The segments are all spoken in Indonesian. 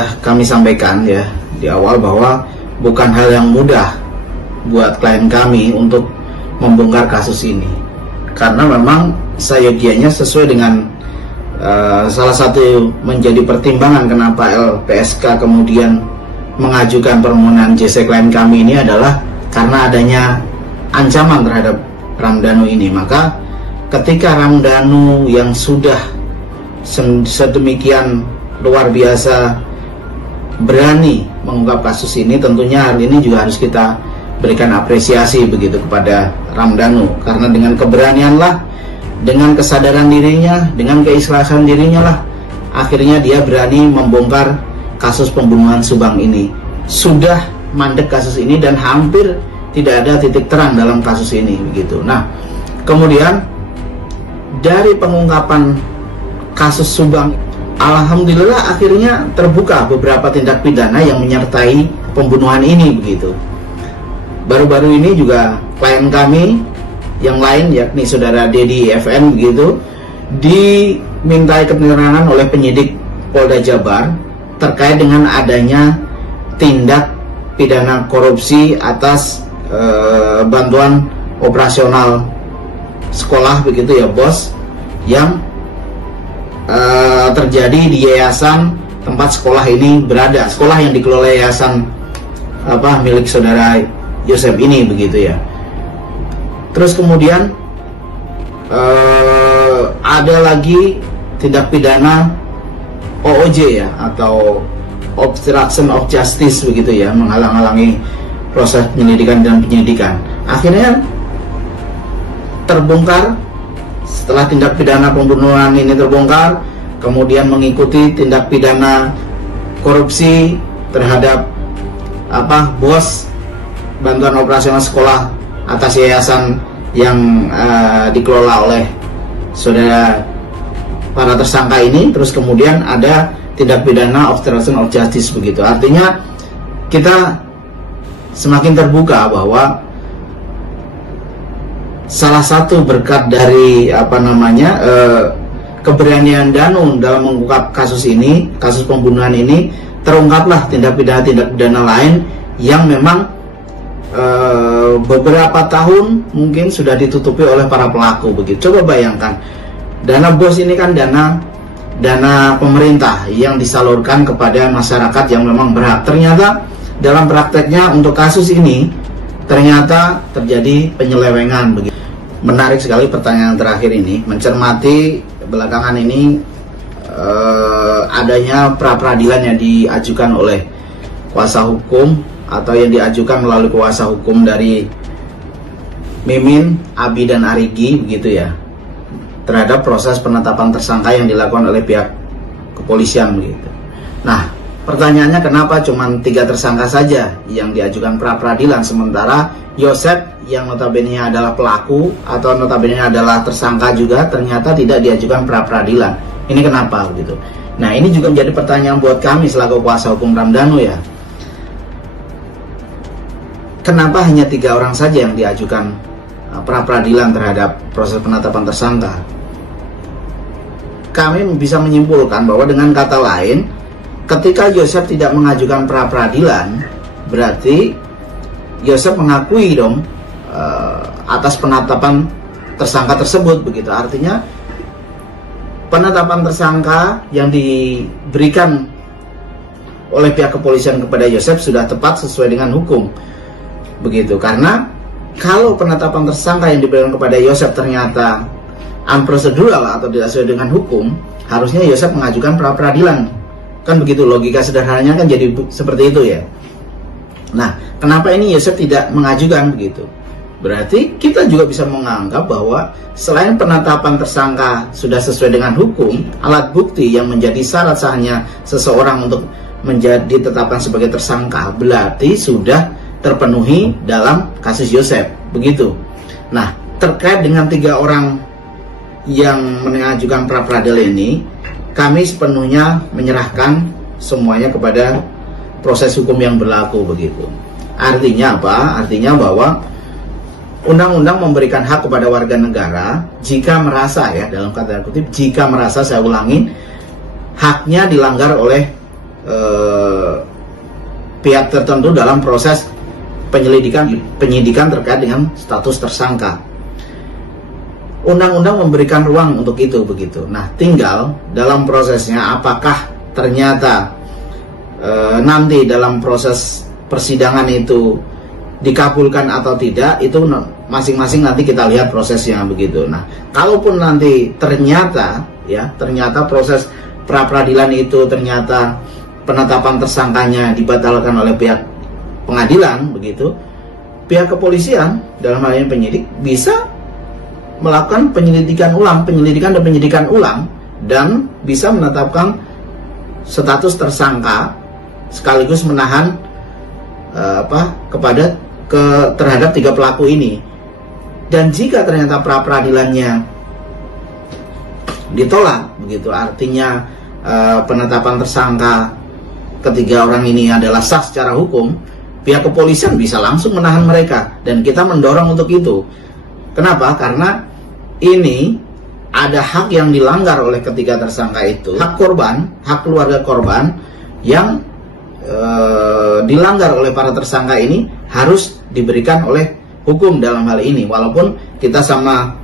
sudah kami sampaikan ya di awal bahwa bukan hal yang mudah buat klien kami untuk membongkar kasus ini, karena memang seyogianya sesuai dengan salah satu menjadi pertimbangan kenapa LPSK kemudian mengajukan permohonan JC klien kami ini adalah karena adanya ancaman terhadap Ramdhanu ini. Maka ketika Ramdhanu yang sudah sedemikian luar biasa berani mengungkap kasus ini, tentunya hal ini juga harus kita berikan apresiasi begitu kepada Ramdhanu, karena dengan keberanianlah, dengan kesadaran dirinya, dengan keikhlasan dirinya lah, akhirnya dia berani membongkar kasus pembunuhan Subang ini. Sudah mandek kasus ini dan hampir tidak ada titik terang dalam kasus ini begitu. Nah, kemudian dari pengungkapan kasus Subang, alhamdulillah akhirnya terbuka beberapa tindak pidana yang menyertai pembunuhan ini begitu. Baru-baru ini juga klien kami yang lain, yakni saudara Dedi FN begitu, dimintai keterangan oleh penyidik Polda Jabar terkait dengan adanya tindak pidana korupsi atas bantuan operasional sekolah begitu ya bos, yang terjadi di yayasan tempat sekolah ini berada, sekolah yang dikelola yayasan milik saudara Yosep ini begitu ya. Terus kemudian ada lagi tindak pidana OOJ ya, atau obstruction of justice begitu ya, menghalang-halangi proses penyelidikan dan penyidikan. Akhirnya terbongkar setelah tindak pidana pembunuhan ini terbongkar, kemudian mengikuti tindak pidana korupsi terhadap bos bantuan operasional sekolah atas yayasan yang dikelola oleh saudara para tersangka ini. Terus kemudian ada tindak pidana obstruction of justice begitu. Artinya kita semakin terbuka bahwa salah satu berkat dari keberanian Danu dalam mengungkap kasus ini, kasus pembunuhan ini, terungkaplah tindak pidana lain yang memang beberapa tahun mungkin sudah ditutupi oleh para pelaku begitu. Coba bayangkan, dana bos ini kan dana pemerintah yang disalurkan kepada masyarakat yang memang berhak. Ternyata dalam prakteknya untuk kasus ini ternyata terjadi penyelewengan begitu. Menarik sekali pertanyaan terakhir ini, mencermati belakangan ini adanya pra-peradilan yang diajukan oleh kuasa hukum atau yang diajukan melalui kuasa hukum dari Mimin, Abi dan Arigi begitu ya, terhadap proses penetapan tersangka yang dilakukan oleh pihak kepolisian begitu. Nah, pertanyaannya kenapa cuma 3 tersangka saja yang diajukan pra-peradilan, sementara Yosep yang notabene adalah pelaku atau notabene adalah tersangka juga ternyata tidak diajukan pra-peradilan. Ini kenapa begitu? Nah, ini juga menjadi pertanyaan buat kami selaku kuasa hukum Ramdhanu ya. Kenapa hanya 3 orang saja yang diajukan pra-peradilan terhadap proses penetapan tersangka? Kami bisa menyimpulkan bahwa dengan kata lain, ketika Yosep tidak mengajukan pra-peradilan, berarti Yosep mengakui dong atas penetapan tersangka tersebut begitu. Artinya penetapan tersangka yang diberikan oleh pihak kepolisian kepada Yosep sudah tepat sesuai dengan hukum begitu. Karena kalau penetapan tersangka yang diberikan kepada Yosep ternyata unprocedural atau tidak sesuai dengan hukum, harusnya Yosep mengajukan pra-peradilan. Kan begitu, logika sederhananya kan jadi seperti itu ya. Nah, kenapa ini Yosep tidak mengajukan begitu? Berarti kita juga bisa menganggap bahwa selain penetapan tersangka sudah sesuai dengan hukum, alat bukti yang menjadi syarat sahnya seseorang untuk menjadi ditetapkan sebagai tersangka berarti sudah terpenuhi dalam kasus Yosep begitu. Nah, terkait dengan 3 orang yang mengajukan pra-peradilan ini, kami sepenuhnya menyerahkan semuanya kepada proses hukum yang berlaku begitu. Artinya apa? Artinya bahwa undang-undang memberikan hak kepada warga negara jika merasa, ya dalam kata kutip, jika merasa, saya ulangi, haknya dilanggar oleh pihak tertentu dalam proses penyidikan terkait dengan status tersangka. Undang-undang memberikan ruang untuk itu begitu. Nah, tinggal dalam prosesnya apakah ternyata nanti dalam proses persidangan itu dikabulkan atau tidak, itu masing-masing nanti kita lihat prosesnya begitu. Nah, kalaupun nanti ternyata proses pra peradilan itu ternyata penetapan tersangkanya dibatalkan oleh pihak pengadilan begitu, pihak kepolisian dalam hal ini penyidik bisa melakukan penyelidikan ulang dan bisa menetapkan status tersangka sekaligus menahan terhadap 3 pelaku ini. Dan jika ternyata pra peradilannya ditolak begitu, artinya penetapan tersangka ketiga orang ini adalah sah secara hukum, pihak kepolisian bisa langsung menahan mereka, dan kita mendorong untuk itu. Kenapa? Karena ini ada hak yang dilanggar oleh ketiga tersangka itu, hak korban, hak keluarga korban yang dilanggar oleh para tersangka ini harus diberikan oleh hukum dalam hal ini. Walaupun kita sama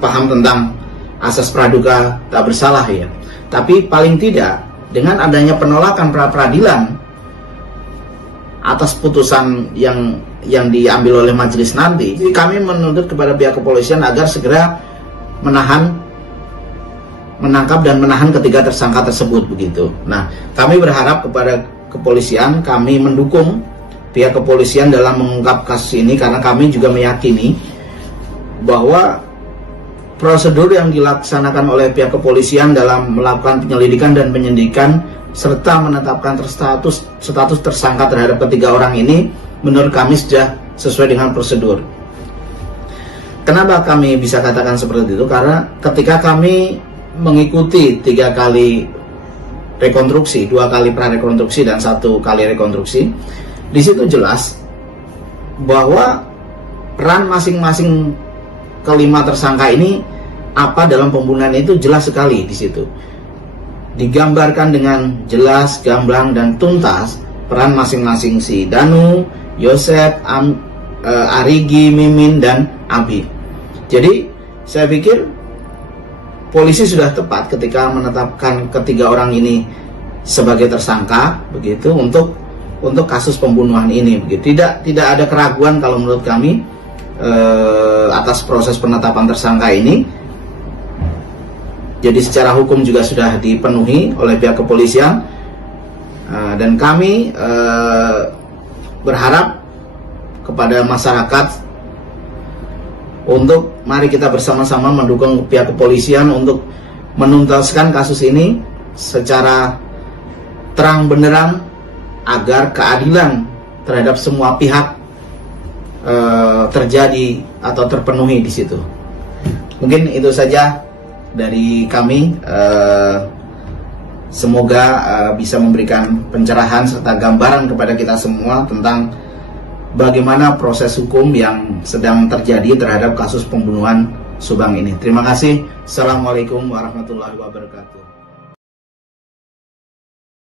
paham tentang asas praduga tak bersalah ya, tapi paling tidak dengan adanya penolakan pra peradilan atas putusan yang diambil oleh majelis nanti, kami menuntut kepada pihak kepolisian agar segera menangkap dan menahan ketiga tersangka tersebut begitu. Nah, kami berharap kepada kepolisian, kami mendukung pihak kepolisian dalam mengungkap kasus ini, karena kami juga meyakini bahwa prosedur yang dilaksanakan oleh pihak kepolisian dalam melakukan penyelidikan dan penyidikan serta menetapkan status tersangka terhadap ketiga orang ini menurut kami sudah sesuai dengan prosedur. Kenapa kami bisa katakan seperti itu? Karena ketika kami mengikuti 3 kali rekonstruksi, 2 kali prarekonstruksi dan 1 kali rekonstruksi, di situ jelas bahwa peran masing-masing kelima tersangka ini apa dalam pembunuhan itu jelas sekali. Di situ digambarkan dengan jelas, gamblang dan tuntas peran masing-masing si Danu, Yosep, Arigi, Mimin dan Abi. Jadi saya pikir polisi sudah tepat ketika menetapkan ketiga orang ini sebagai tersangka begitu untuk kasus pembunuhan ini begitu. Tidak ada keraguan kalau menurut kami atas proses penetapan tersangka ini. Jadi secara hukum juga sudah dipenuhi oleh pihak kepolisian, dan kami berharap kepada masyarakat untuk mari kita bersama-sama mendukung pihak kepolisian untuk menuntaskan kasus ini secara terang benderang agar keadilan terhadap semua pihak terjadi atau terpenuhi di situ. Mungkin itu saja dari kami. Semoga bisa memberikan pencerahan serta gambaran kepada kita semua tentang bagaimana proses hukum yang sedang terjadi terhadap kasus pembunuhan Subang ini. Terima kasih. Assalamualaikum warahmatullahi wabarakatuh.